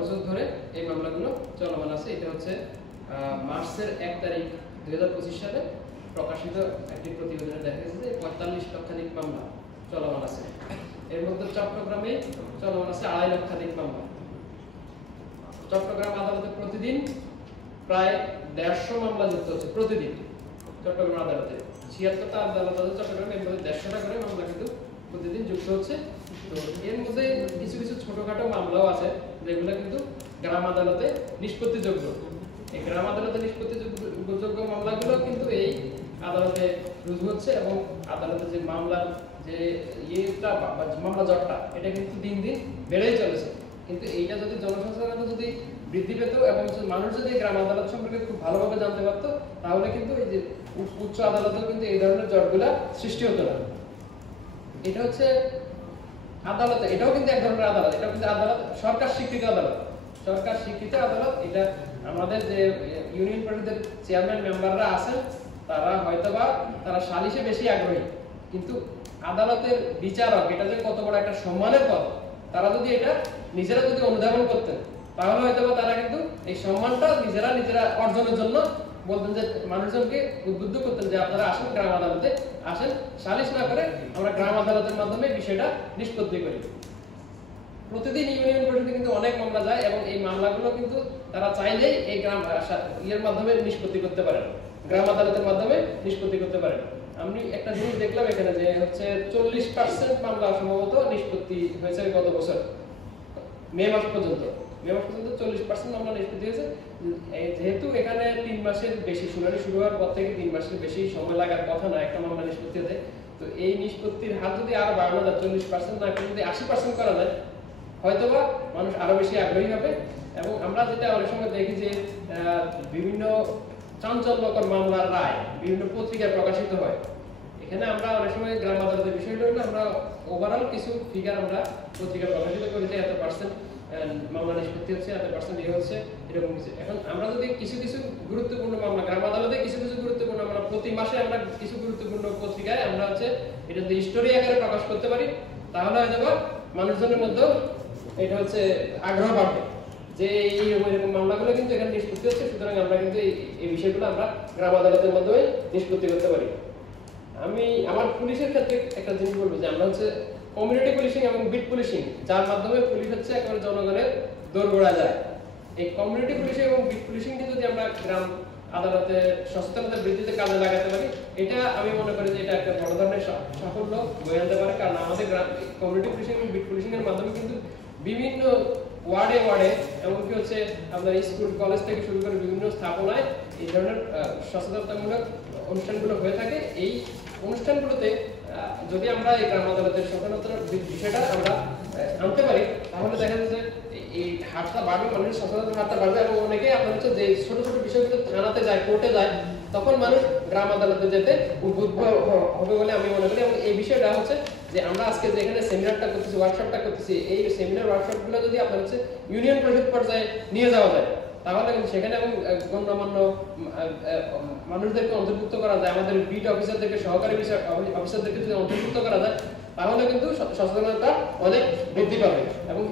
বছর ধরে এই মামলাগুলো চলমান আছে। এটা হচ্ছে মার্চের 1 তারিখ 2025 সালে প্রকাশিত একটি প্রতিবেদনে দেখা গেছে যে 45 লক্ষাধিক মামলা চলমান আছে। এর মধ্যে চট্টগ্রামে চলমান আছে 2.5 লক্ষাধিক মামলা। চট্টগ্রাম আদালতে প্রতিদিন প্রায় 150 মামলা যুক্ত হচ্ছে প্রতিদিন। চট্টগ্রাম আদালতে 76টা আদালত আছে চট্টগ্রামে, এর মধ্যে 150টা করে মামলা কিন্তু প্রতিদিন যুক্ত হচ্ছে। তো এর মধ্যে কিছু কিছু ছোটখাটো মামলাও আছে যেগুলো কিন্তু গ্রাম আদালতে নিষ্পত্তিযোগ্য। এই গ্রাম আদালতে নিষ্পত্তিযোগ্য মামলাগুলো কিন্তু এই আদালতে রুজু হচ্ছে এবং আদালতে যে মামলার যে মামলা জটটা এটা কিন্তু দিন দিন বেড়েই চলেছে। কিন্তু এইটা যদি জনসচেতনতা যদি বৃদ্ধি পেত এবং মানুষ যদি গ্রাম আদালত সম্পর্কে খুব ভালোভাবে জানতে পারতো, তাহলে কিন্তু এই যে উচ্চ আদালতেও কিন্তু এই ধরনের জটগুলা সৃষ্টি হতো না। এটা হচ্ছে আদালত, এটাও কিন্তু এক ধরনের আদালত, এটাও কিন্তু আদালত সরকার স্বীকৃত আদালত, সরকার স্বীকৃত আদালত। এটা আমাদের যে ইউনিয়ন পরিষদের চেয়ারম্যান মেম্বাররা আছেন তারা হয়তোবা তারা সালিশে বেশি আগ্রহী, কিন্তু আদালতের বিচারক এটা যে কত বড় একটা সম্মানের পদ, তারা যদি এটা নিজেরা যদি অনুধাবন করতেন তাহলে হয়তোবা তারা কিন্তু এই সম্মানটা নিজেরা অর্জনের জন্য বলতেন, যে মানুষজনকে উদ্বুদ্ধ করতেন যে আপনারা আসেন গ্রাম আদালতে, আসেন সালিশ না করে আমরা গ্রাম আদালতের মাধ্যমে বিষয়টা নিষ্পত্তি করি। প্রতিদিন ইউনিয়ন পরিষদে কিন্তু অনেক মামলা যায় এবং এই মামলাগুলো কিন্তু তারা চাইলেই এই গ্রাম মাধ্যমে নিষ্পত্তি করতে পারেন, গ্রাম আদালতের মাধ্যমে নিষ্পত্তি করতে পারেন। আমি একটা জিনিস দেখলাম এখানে যে হচ্ছে 40% মামলা সম্ভবত নিষ্পত্তি হয়েছে গত বছর মে মাস পর্যন্ত। 40% মামলা নিষ্পত্তি হয়েছে। যেহেতু এখানে 3 মাসের বেশি শুনানি শুরু হওয়ার পর থেকে 3 মাসের বেশি সময় লাগার কথা না একটা মামলা নিষ্পত্তি হতে, তো এই নিষ্পত্তির হার যদি আরো বাড়ানো যায়, 40% না করে যদি 80% করা যায়, হয়তোবা মানুষ আরো বেশি আগ্রহী হবে। এবং আমরা যেটা অনেক সময় দেখি যে বিভিন্ন চাঞ্চল্যকর মামলার রায় বিভিন্ন পত্রিকায় প্রকাশিত হয়। এখানে আমরা অনেক সময় গ্রাম আদালতের বিষয়টা হলো আমরা ওভারঅল কিছু ফিগার আমরা পত্রিকায় প্রকাশিত করি যে এত পার্সেন্ট মামলা নিষ্পত্তি হচ্ছে, এত পার্সেন্ট ইয়ে হচ্ছে, এরকম কিছু। এখন আমরা যদি কিছু কিছু গুরুত্বপূর্ণ মামলা গ্রাম আদালতে কিছু গুরুত্বপূর্ণ মামলা প্রতি মাসে আমরা কিছু গুরুত্বপূর্ণ পত্রিকায় আমরা হচ্ছে এটা যদি স্টোরি আকারে প্রকাশ করতে পারি, তাহলে হয়তো মানুষজনের মধ্যে এটা হচ্ছে আগ্রহ বাড়বে যে এরকম মামলাগুলো কিন্তু এখানে নিষ্পত্তি হচ্ছে, সুতরাং আমরা কিন্তু এই বিষয়গুলো আমরা গ্রাম আদালতের মাধ্যমে নিষ্পত্তি করতে পারি। আমি আমার পুলিশের ক্ষেত্রে একটা জিনিস বলবো যে আমরা হচ্ছে কমিউনিটি পুলিশিং এবং বিট পুলিশিং, যার মাধ্যমে পুলিশ হচ্ছে একেবারে জনগণের দোরগোড়া যায়। এই কমিউনিটি পুলিশিং এবং বিট পুলিশিংকে যদি আমরা গ্রাম আদালতে সচেতনতা বৃদ্ধিতে কাজে লাগাতে পারি, এটা আমি মনে করি যে এটা একটা বড় ধরনের সাফল্য বয়ে আনতে পারে। কারণ আমাদের গ্রাম কমিউনিটি পুলিশিং এবং বিট পুলিশিং এর মাধ্যমে কিন্তু বিভিন্ন ওয়ার্ডে এমনকি হচ্ছে আপনার স্কুল কলেজ থেকে শুরু করে বিভিন্ন স্থাপনায় এই ধরনের সচেতনতামূলক অনুষ্ঠানগুলো হয়ে থাকে। এই অনুষ্ঠানগুলোতে যদি আমরা এই গ্রাম আদালতের সচেতনতার বিষয়টা আমরা আনতে পারি, তাহলে দেখা যাচ্ছে এই হারটা বাড়বে, মানুষের সচেতনতার হারটা বাড়বে। এবং অনেকে আপনার হচ্ছে যে ছোট ছোট বিষয়গুলো থানাতে যায়, কোর্টে যায়, তখন মানুষ গ্রাম আদালতে যেতে উদ্বুদ্ধ হবে বলে আমি মনে করি। এবং এই বিষয়টা হচ্ছে যে আমরা আজকে যে এখানে সেমিনারটা করতেছি, ওয়ার্কশপটা করতেছি, এই সেমিনার ওয়ার্কশপগুলো যদি আপনার হচ্ছে ইউনিয়ন পরিষদ পর্যায়ে নিয়ে যাওয়া যায়, তাহলে কিন্তু সেখানে এবং গণ্যমান্য মানুষদেরকে অন্তর্ভুক্ত করা যায়, আমাদের বিট অফিসারদেরকে, সহকারী অফিসারদেরকে যদি অন্তর্ভুক্ত করা যায়, তাহলে কিন্তু সচেতনতা অনেক বৃদ্ধি পাবে। এবং